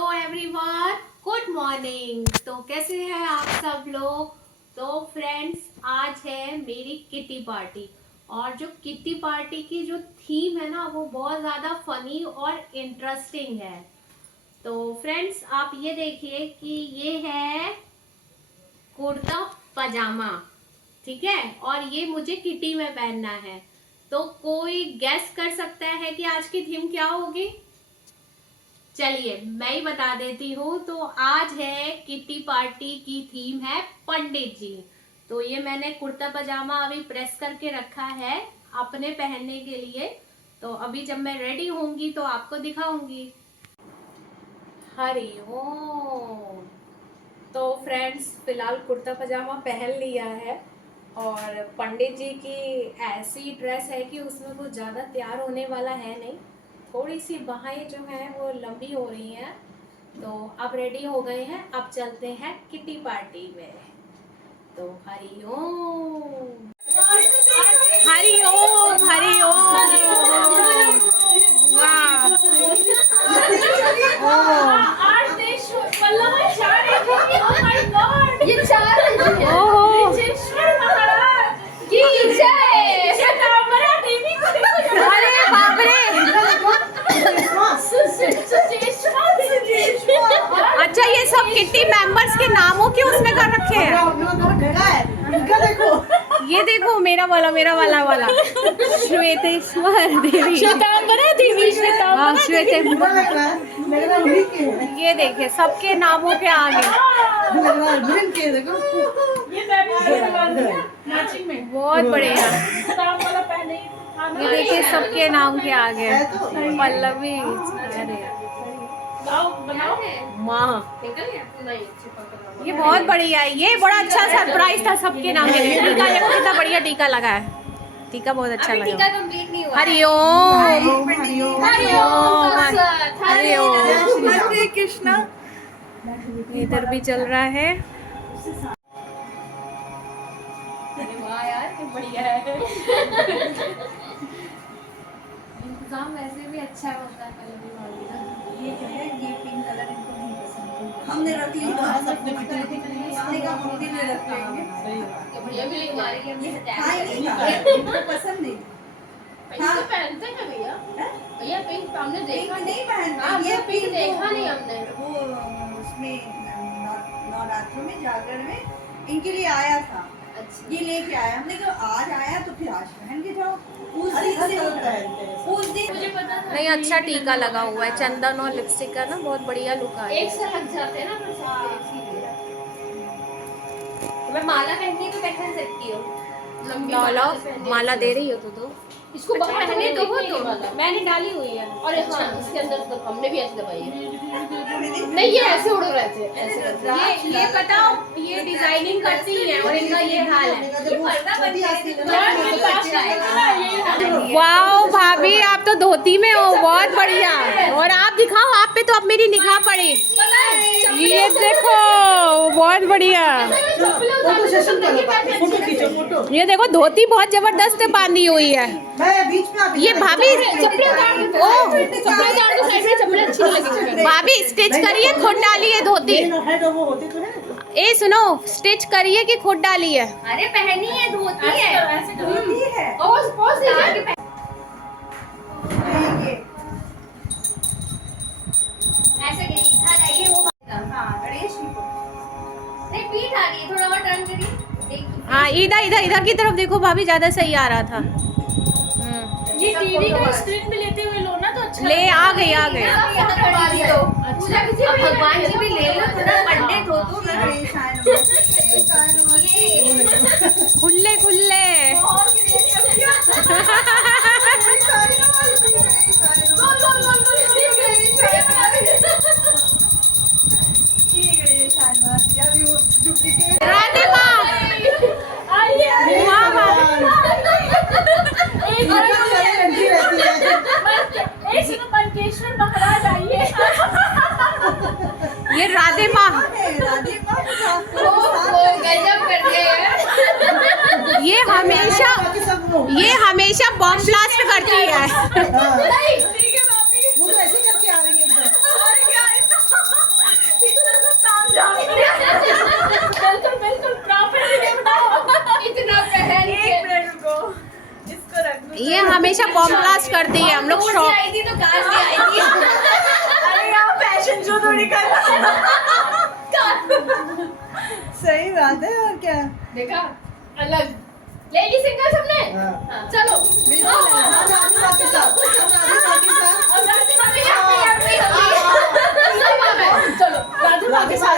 Hello everyone, good morning. तो कैसे हैं आप सब लोग। तो फ्रेंड्स, आज है मेरी किटी पार्टी और जो किटी पार्टी की जो थीम है ना वो बहुत ज़्यादा फनी और इंटरेस्टिंग है। तो फ्रेंड्स, आप ये देखिए कि ये है कुर्ता पजामा, ठीक है, और ये मुझे किटी में पहनना है। तो कोई गेस कर सकता है कि आज की थीम क्या होगी? चलिए मैं ही बता देती हूँ। तो आज है किटी पार्टी की थीम है पंडित जी। तो ये मैंने कुर्ता पजामा अभी प्रेस करके रखा है अपने पहनने के लिए। तो अभी जब मैं रेडी होंगी तो आपको दिखाऊंगी। हरि ओम। तो फ्रेंड्स, फिलहाल कुर्ता पजामा पहन लिया है और पंडित जी की ऐसी ड्रेस है कि उसमें कुछ ज़्यादा तैयार होने वाला है नहीं। थोड़ी सी बाहें जो हैं वो लंबी हो रही हैं। तो अब रेडी हो गए हैं, अब चलते हैं किटी पार्टी में। तो हरि ओम हरि ओम हरि ओम। वाह, ये चार अरे बाप रे। अच्छा, ये सब किट्टी मेंबर्स के नामों के उसमें कर रखे हैं। ये देखो, मेरा वाला श्वेतेश्वर देवी, श्वेतांबरा देवी, हाँ ये देखिए सबके नामों के आगे। बहुत बढ़िया। ये देखिए सबके नाम के आगे पल्लवी, माँ। ये बहुत बढ़िया है, ये बड़ा अच्छा सरप्राइज था सबके नाम के। टीका देखो कितना बढ़िया टीका लगा है। टीका बहुत अच्छा लगा। टीका कंप्लीट नहीं हुआ। हरि ओम हरि ओम। हरे कृष्णा। इधर भी चल रहा है। वाह यार, क्या बढ़िया है। इंतजाम वैसे भी अच्छा होता है पल्लवी वाली का। ये जो है, ये पिंक कलर इनको नहीं पसंद। हमने रख ली इसने का हम भी ले रख लेंगे। ये बढ़िया भी लिख मारी है हमने टैग। हाँ, नहीं था, इनको पसंद नहीं। पिंक तो पहनते हैं भैया। भैया पिंक हमने देखा पिंक नहीं पहनते। हाँ, ये पिंक पिंक देखा नहीं हमने। वो उसमें नवरात्रि में जागरण में इनके लिए आया था। अच्छा, ये लेके आया, हमने कहा आज आया तो फिर आज पहन के जाओ। उस दिन मुझे पता था। नहीं, अच्छा टीका लगा हुआ है, चंदन और लिपस्टिक का ना बहुत बढ़िया लुक आया। एक से लग जाते हैं ना फिर सारे इसीलिए। मैं माला पहनती तो पहन सकती हो। लंबी माला दे रही हो तो इसको बाहर पहनने दो तो मैंने डाली हुई है। और हाँ, इसके अंदर तो हमने भी ऐसे दबाई है। नहीं, ये ऐसे उड़ रहे थे, ऐसे करते थे। ये बताओ, ये डिजाइनिंग करती है और इनका ये हाल है। वाओ भाभी, आप तो धोती में हो, बहुत बढ़िया। और आप दिखाओ, आप पे तो अब मेरी निगाह पड़ी। ये देखो, बहुत बढ़िया। ये देखो, धोती बहुत जबरदस्त बांधी हुई है। ये भाभी भाभी स्टिच करिए, खुद डाली है धोती। ए सुनो, स्टिच करिए कि खुद डाली है? अरे पहनी है, धोती है। ऐसे इधर आइए, वो गणेश जी को नहीं, पीठ आ गई, थोड़ा और टर्न करिए, देखिए। हाँ, इधर की तरफ देखो भाभी, ज्यादा सही आ रहा था। ये टीवी का स्क्रीन भी लेते हुए लो ना तो अच्छा। ले आ गई। पूजा किसी भगवान जी भी ले लो, थोड़ा पंडित हो तो ना। खुले राधे माँ। पंकेश्वर महाराज आइए। ये राधे माँ, गजब कर दिया। ये हमेशा बॉम्ब ब्लास्ट करती है। वो तो ऐसे करके आ रही है एकदम। हमेशा बॉम्ब ब्लास्ट करती है, हम लोग शॉक। आई थी तो कार ले आई थी। अरे यहाँ फैशन शो थोड़ी करना। सही बात है, और क्या। देखा अलग लेडी सिंगर सबने। हाँ। चलो चलो राधा के साथ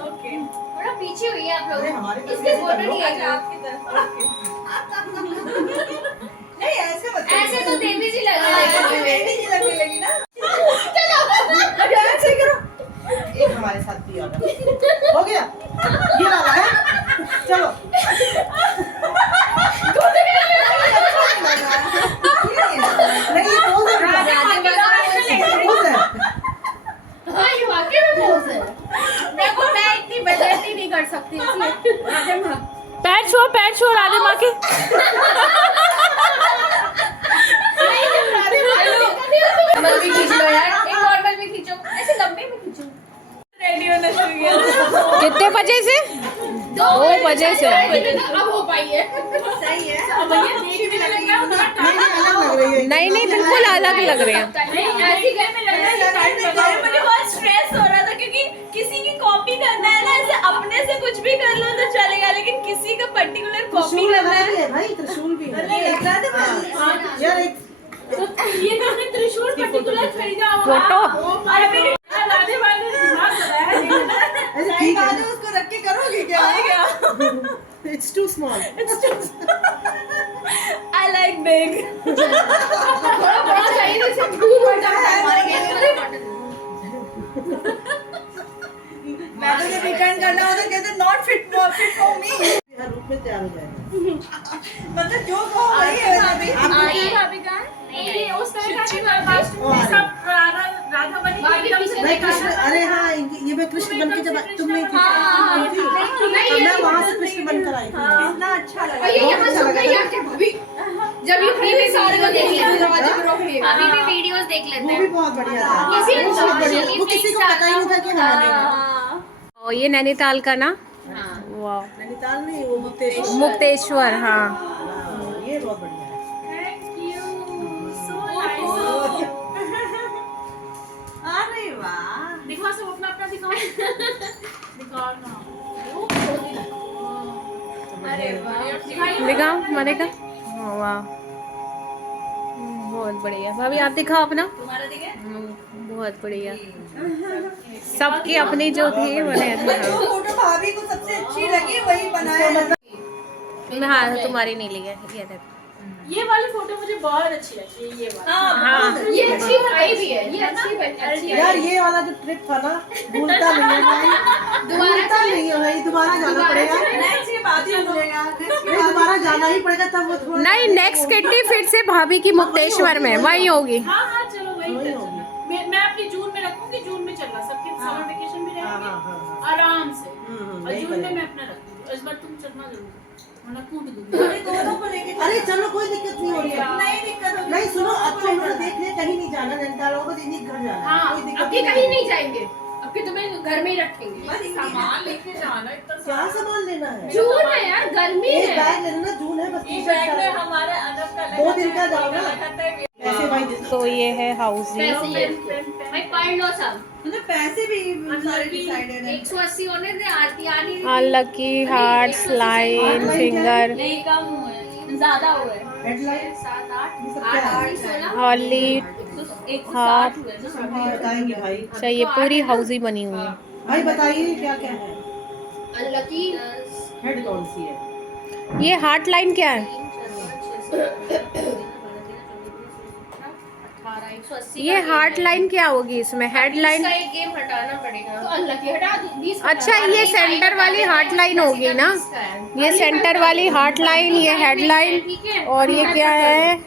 ओके थोड़ा पीछे हुई है आप लोग, इसके फोटो नहीं है आपकी तरफ। नहीं ऐसे मत ऐसे तो देवी जी लग रही है। बेटी जी लगने लगी ना। चलो ऐसे करो। एक हमारे साथ भी ऑर्डर हो गया, ये वाला है। चलो नहीं ये पोज है। हाँ ये वाकई में पोज है। देखो मैं इतनी बजती नहीं कर सकती इसलिए। पैर छोड़ राधे माँ के। नॉर्मल भी खींच लो यार, एक नॉर्मल भी खींचो, ऐसे लंबे में खींचो। रेडी होना शुरू किया। कितने बजे से? 2 बजे से। अब हो पाई है। सही है। अब ये देखने में लग रहा है उतना नहीं अलग लग रही है। नहीं नहीं बिल्कुल अलग लग रहे हैं। ऐसी घर में लग रहा है। मुझे बहुत स्ट्रेस हो रहा था क्योंकि किसी की कॉपी करना है ना, ऐसे अपने से कुछ भी कर लो तो चलेगा, लेकिन किसी का पर्टिकुलर कॉपी करना है भाई। त्रिशूल भी है यार। एक ये तो हमने त्रिशूल पर्टिकुलर खरीदा हुआ। फोटो राधे वाले दिमाग लगाया। ऐसे ठीक है, उसको रख के करोगे क्या? It's too small. I like big. थोड़ा बड़ा चाहिए जैसे दूर हो जाता है मैं तो जब रिटर्न करना होता कहते not fit for me। हर रूप में तैयार हो जाएगा। मतलब जो कहो वही है भाभी का। ये उस तरह का सब राधा बनी मैं कृष्ण, अरे हाँ ये मैं कृष्ण बन के जब तुम नहीं थी मैं वहाँ से कृष्ण बनकर आई थी। कितना अच्छा लगा। ये यहाँ सुन गई आके भाभी। जब ये फ्री में सारे को देख लिया दरवाजे पे रोक लिया। अभी भी वीडियोस देख लेते वो हैं। भी बहुत बढ़िया था। किसी ने बहुत बढ़िया। चिली वो किसी को पता ही नहीं था कि हमारे और ये नैनीताल का ना। वाह नैनीताल नहीं, वो मुक्तेश्वर। मुक्तेश्वर। हाँ ये बहुत बढ़िया है। अरे वाह, दिखा सब अपना अपना दिखाओ। दिखाओ ना। अरे वाह। दिखा माने का। वाह बहुत बढ़िया। भाभी आप दिखाओ अपना। तुम्हारा दिखे? बहुत बढ़िया। सबकी अपनी जो थी बने जो फोटो भाभी को सबसे अच्छी लगी वही बनाया। हाँ तुम्हारी नहीं ली है ये देखो। ये वाली फोटो मुझे बहुत अच्छी लगी है। ये वाली हाँ ये अच्छी बनाई भी है। ये अच्छी यार ये वाला जो ट्रिप था ना, भूलता नहीं है भाई। भूलता नहीं है भाई, दोबारा जाना पड़ेगा। नहीं दोबारा जाना ही पड़ेगा तब वो थोड़ा। नहीं नेक्स्ट किट्टी फिर से भाभी की मुक्तेश्वर में वही होगी। हाँ हाँ चलो वही वही कर होगी। चलो। मैं अपनी जून में रखूंगी। जून में चलना सबके समर वेकेशन भी रहेंगे आराम से। और यही जून में करेंगे। मैं अपना रखूंगी। इस बार तुम चलना जरूर, वरना कूट दूंगी। दोनों को लेके। अरे चलो कोई दिक्कत नहीं हो रही है। नहीं दिक्कत हो। नहीं सुनो, अब तो हम देख ले, कहीं नहीं जाना, नैनीताल होगा तो इन्हीं घर जाना। हाँ कोई दिक्कत अब ये कहीं नहीं जाएंगे। अब कि तुम्हें घर में ही रखेंगे। सामान लेके जाना इतना क्या सामान लेना है? जून है यार, गर्मी एक है। बैग ले लेना, जून है बस। बैग में हमारे अदब का 2 दिन का जाओ ना। पैसे भाई तो ये है हाउसिंग। भाई पढ़ लो सब। मतलब पैसे भी सारे डिसाइडेड है। 180 होने दे, आरती आनी अनलकी हार्ट्स लाइन फिंगर नहीं, कम हुए, ज्यादा हुए। हेडलाइन 7 8 ये सब क्या है? 16 हॉली 160 हुए ना। भाई बताएंगे भाई। अच्छा ये पूरी हाउसी बनी हुई है। भाई बताइए क्या क्या है? अनलकी हेड कौन सी है? ये हार्ट लाइन क्या है? 180 ये हार्ट लाइन क्या होगी इसमें? Head line. का एक गेम हटाना पड़ेगा। तो अनलकी हटा दी 20। अच्छा ये सेंटर वाली हार्ट लाइन होगी ना। ये सेंटर वाली हार्ट लाइन, ये हेड लाइन ठीक है। और ये क्या है?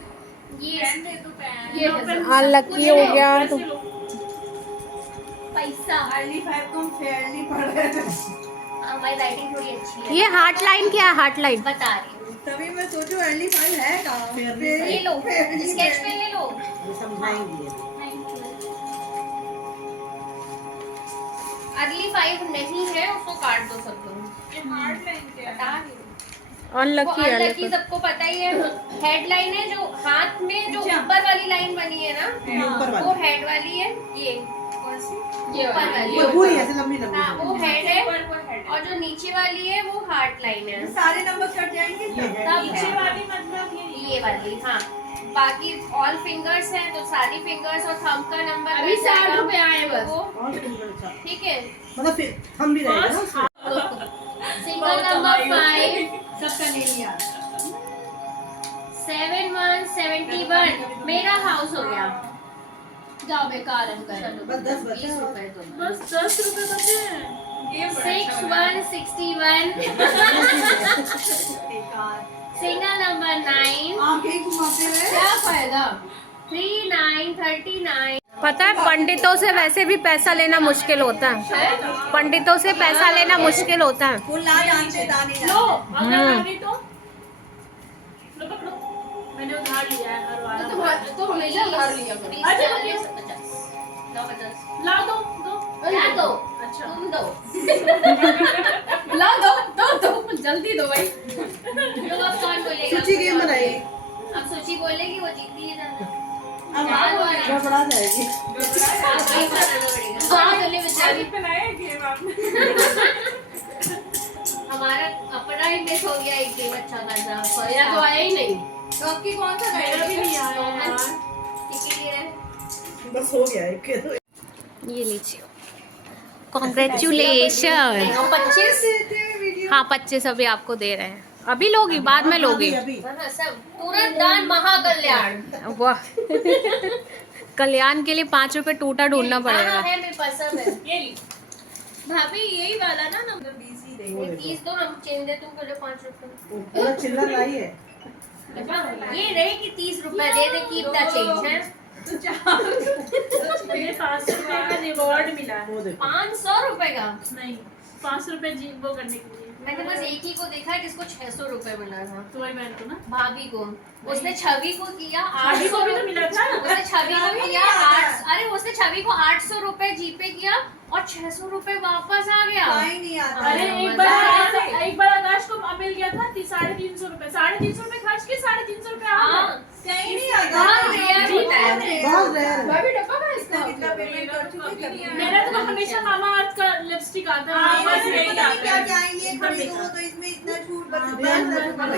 ये अनलकी हो गया तो पैसा। अर्ली 5 को हम फेयरली पढ़ रहे थे, हमारी राइटिंग थोड़ी अच्छी है। ये हार्ट लाइन क्या है? हार्ट लाइन बता रही हूँ। तभी मैं सोचूं अर्ली 5 है कहाँ? ये लो, स्केच पेन ले लो। ये समझाएंगे। अर्ली 5 नहीं है, उसको काट दो सब लोग। अनलकी है अनलकी सबको पता ही है। हेडलाइन है जो हाथ में जो ऊपर वाली लाइन बनी है ना, ऊपर वाली। वो हेड वाली है। ये ऊपर वाली वो पूरी ऐसे लंबी लंबी। हाँ वो हेड है, और जो नीचे वाली है वो हार्ट लाइन है। सारे नंबर कट जाएंगे नीचे वाली मतलब ये वाली हाँ। बाकी ऑल फिंगर्स हैं तो सारी फिंगर्स और थंब का नंबर अभी 60 रुपए आए बस। वो और अच्छा ठीक है। मतलब फिर हम भी रहेंगे ना उसमें। सिंगल नंबर 5 सबका ले लिया 7171 मेरा हाउस हो गया। जाओ बेकार है बस 10 बचे 20 हैं। रुपए तो बस 10 रुपए बचे हैं 6161 सिंगल नंबर 9 आंखें घुमाते हुए क्या फायदा। 3939 पता है पंडितों से वैसे भी पैसा लेना मुश्किल होता है। पंडितों से पैसा लेना मुश्किल होता है। फूल ना जानते दानी लो जानते अगर आगे तो लो पकड़ो, मैंने उधार लिया है हर वाला। तो हमेशा उधार लिया करो। 950 ला दो दो। ला दो अच्छा तुम दो ला दो जल्दी दो भाई। लोग अब कौन बोलेगा? सूची गेम बनाई। अब सूची बोलेगी वो जीतती है ज्यादा। अब चार आप बार है। गड़बड़ा जाएगी। अब वही बनाना पड़ेगा। हाँ चले बेचारी। हमारा अपना ही मिस हो गया एक गेम अच्छा खासा। मेरा तो आया ही नहीं। तो आपकी कौन सा मेरा भी नहीं आया यार। टिकट ये है। बस हो गया एक के तो। ये लीजिए, कॉन्ग्रेचुलेशन। 25 हाँ 25 अभी आपको दे रहे हैं। अभी लोगी बाद में लोगी। अभी हाँ, सब तुरंत दान महाकल्याण। वाह कल्याण के लिए 5 रुपए टूटा ढूंढना हाँ पड़ेगा। है मेरे पसंद है। ये ली भाभी यही वाला ना नंबर 20 ही वो ये देखो। 30 दो हम चेंज दे तुम पहले 5 रुपए। पूरा चिल्लर लाई है। ये रहे कि 30 रुपए दे दे कीप द चेंज है। मुझे 500 रुपए का रिवॉर्ड मिला है। वो देखो। 500 रुपए का। नहीं 500 रुपए जी वो करने के लिए मैंने बस एक ही को देखा है जिसको 600 रुपए मिला था। तुम्हारी बहन को ना। भाभी को। उसने छवि को किया भाभी को भी तो मिला था। उसने छवि को किया 8 अरे उसने छवि को 800 रुपए जीपे किया और 600 रुपए वापस आ गया। ही नहीं आता अरे एक बार आकाश को मिल गया था 350 रुपए। 350 रुपए खर्च के 350 रुपए आ हाँ गए। कहीं नहीं आता बहुत रेयर होता है। बहुत रेयर है। भाभी डब्बा का इसका। कितना पेमेंट कर चुकी कभी मेरा तो हमेशा मामा अर्थ का लिपस्टिक आता है। बस यही आता है। क्या जाएंगे खरीदो तो इसमें इतना छूट बस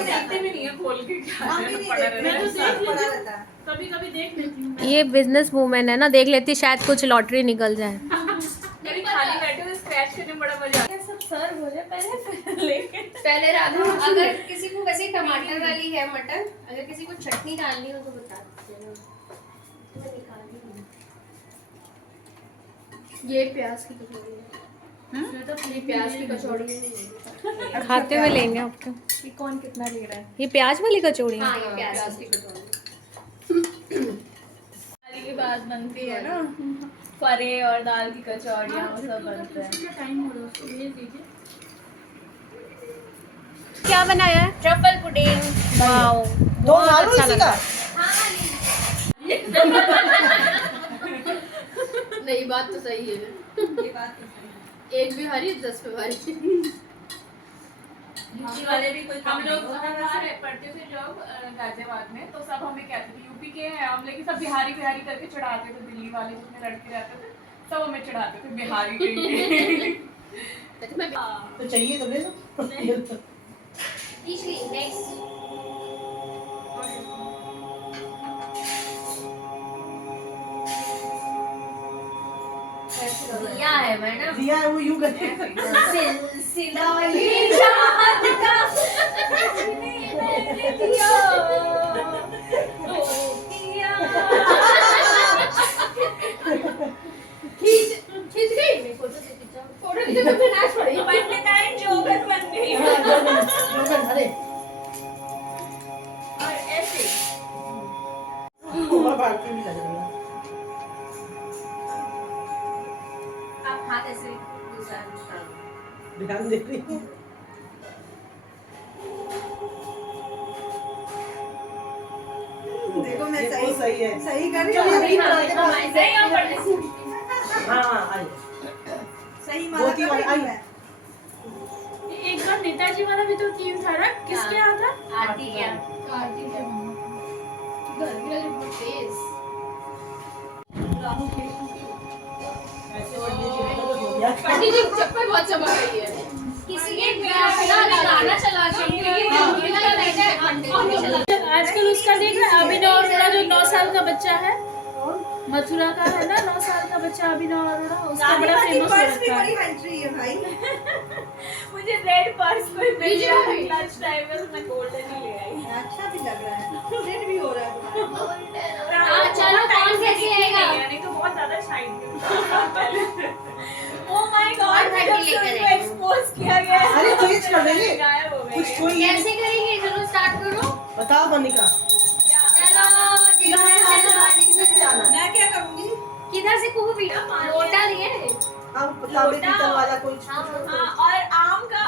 देखते भी नहीं है खोल के क्या हम है। भी नहीं मैं तो देख देखते लेती पड़ा हूँ, रहता है कभी कभी देख लेती हूँ। ये बिजनेस वूमेन है ना, देख लेती शायद कुछ लॉटरी निकल जाए। मेरी खाली बैठे हुए स्क्रैच करने में बड़ा मजा आता है। सब सर्व हो जाए पहले लेके। पहले राधा अगर किसी को वैसे टमाटर वाली है मटन, अगर किसी को चटनी डालनी हो तो बता देना। मैं निकाल दी हूँ। ये प्याज की कचौड़ी है। ये प्याज की कचौड़ी है। खाते हुए लेंगे आपको। कि कौन कितना ले रहा है। ये प्याज वाली कचौड़ी है। हाँ ये प्याज प्याज की की कचौड़ी। दाल की बात बनती है ना फरे और दाल की कचौड़ियाँ वो सब बनते हैं टाइम हो रहा है उसको भेज दीजिए। क्या बनाया है? Truffle pudding. वाओ दो आलू अच्छा इसी लगा। का। नहीं बात तो सही है। ये बात तो सही एक भी हरी 10 पे भारी। यूपी वाले भी कोई हम काम लोग नहीं हमारे पढ़ते थे जब गाजियाबाद में, तो सब हमें कहते थे यूपी के हैं हम, लेकिन सब बिहारी बिहारी करके चढ़ाते थे। दिल्ली वाले जितने लड़के रहते थे सब हमें चढ़ाते थे बिहारी के। तो चाहिए तो ले लो। तीसरी नेक्स्ट। दिया है मैडम। दिया है वो यूं करके। सिलसिलाए चाँद का दिया खींच गई मेरी फोटो से खींचा। फोटो खींचे तो फिर नाच पड़ी। पंडिताई जोगन बन गई हाँ, जोगन, अरे और ऐसे उमा भारती भी लग रही है। आप हाथ ऐसे दूसरा निकालो। ध्यान दे रही हूँ। देखो मैं देखो सही है। सही कर रही चलो, हूँ अभी पढ़ाते हम ऐसे ही हम पढ़ते थे। हाँ आई। सही धोती वाली आई। है एक बार और नेताजी वाला भी तो थीम था ना, किसके यहाँ था? आरती क्या गर्मी लग रही बहुत तेज। ऐसे पंडित जी को तो हो गया। पंडित जी चप्पल बहुत चमक रही है। किसी के गाना चला आजकल उसका देख रहा है अभिनव अरोड़ा, जो 9 साल का बच्चा है, मथुरा का है ना, 9 साल का बच्चा अभिनव अरोड़ा, उसका बड़ा फेमस हो रखा है। मुझे रेड पर्स कोई दीजिए अभी। लंच टाइम में तो मैं गोल्डन ही ले आई। अच्छा भी लग रहा है, रेड भी हो रहा है। चलो कौन कैसे आएगा नहीं तो बहुत ज्यादा शाइन ओ माय गॉड, और घंटी लेकर आएंगे। एक्सपोज किया गया है। अरे चेंज कर देंगे, गायब हो गए। कुछ कोई कैसे करेंगे चलो स्टार्ट करो बताओ मनिका। चलो मैं क्या करूंगी? किधर से कुछ भी लोटा लिए हम तांबे पीतल वाला कोई हाँ, और आम का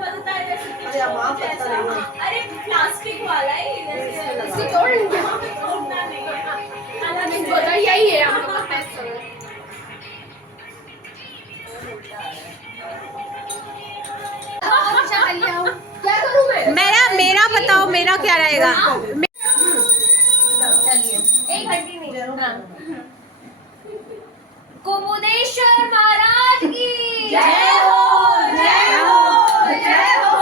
पत्ता है जैसे कि अरे अब आम पत्ता नहीं है। अरे प्लास्टिक वाला ही इसको तोड़ेंगे। तोड़ना नहीं है। हमें पता यही है हम लोग का फैसला। क्या करूं मैं? मेरा बताओ मेरा क्या रहेगा चलिए एक घंटी नहीं कुमुदेश्वर महाराज की जय हो, जय हो, जय हो।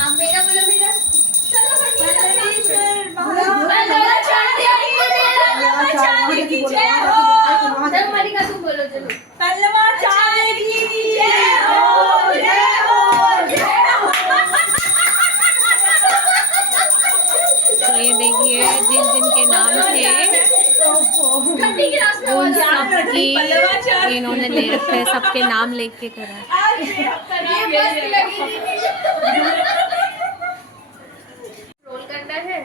आप मेरा बोलो मेरा चलो चाय की जय हो। चल मलिका तुम बोलो चलो पल्लवा चाय की जय हो, जय हो, जय हो। तो ये देखिए जिन जिन के नाम थे घंटी के रास्ते उन आवाज आ रही है। सबकी इन्होंने ले रखे हैं, सबके नाम लेके करा आज ये हफ्ता ये मस्त लगी थी। रोल करना है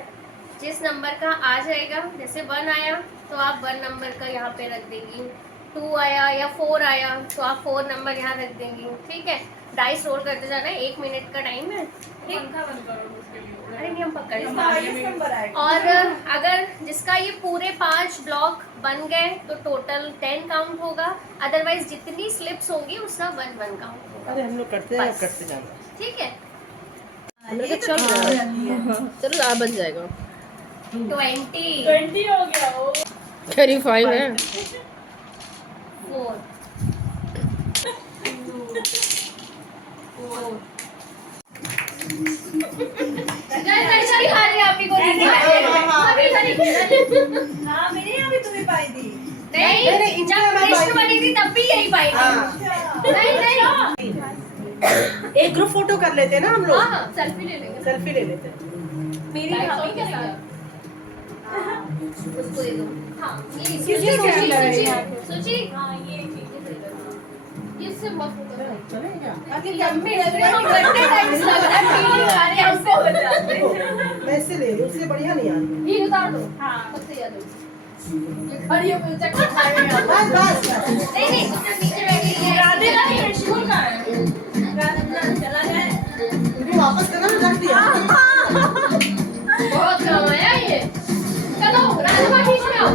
जिस नंबर का आ जाएगा, जैसे 1 आया तो आप 1 नंबर का यहाँ पे रख देंगी, 2 आया या 4 आया तो आप 4 नंबर यहाँ रख देंगी, ठीक है। डाइस रोल करते जाना है, 1 मिनट का टाइम है, ठीक। अरे नहीं हम पकड़ लेंगे। और अगर जिसका ये पूरे 5 ब्लॉक बन गए तो टोटल 10 काउंट होगा, अदरवाइज जितनी स्लिप्स होंगी उसका 1-1 काउंट होगा, अरे हम लोग करते हैं, बस। करते जाना। ठीक है। मेरे को चल रहा है। चलो ज़्यादा बन जाएगा। 20 20 हो गया वो। 35 है। 4 हाँ मेरे यहाँ भी तुम्हें पाई थी। नहीं जब कृष्ण बनी थी तब भी यही पाई थी। नहीं नहीं एक ग्रुप फोटो कर लेते हैं ना हम लोग, हाँ सेल्फी ले लेंगे। सेल्फी ले लेते हैं। मेरी भाभी के साथ। उसको दे दो। हाँ ये किसके साथ लग रही है? सोची हाँ ये ठीक है। इससे मस्त होता है। चलेगा। लंबे लग रहे हैं, हम घंटे टाइम से लग रहा है फीलिंग आ रही है हमको। मैं इससे ले रही हूँ, उससे बढ़िया नहीं आ रही। ये उतार दो। हाँ। सबसे याद हो। ये खड़ी होकर चक्कर खा रहे हैं। बस बस नहीं नहीं तुम जब नीचे बैठी है राधे का त्रिशूल कहाँ है? चला जाए। तुम वापस करना ना, रख दिया। बहुत काम आया ये। चलो राजमा खींच में आओ।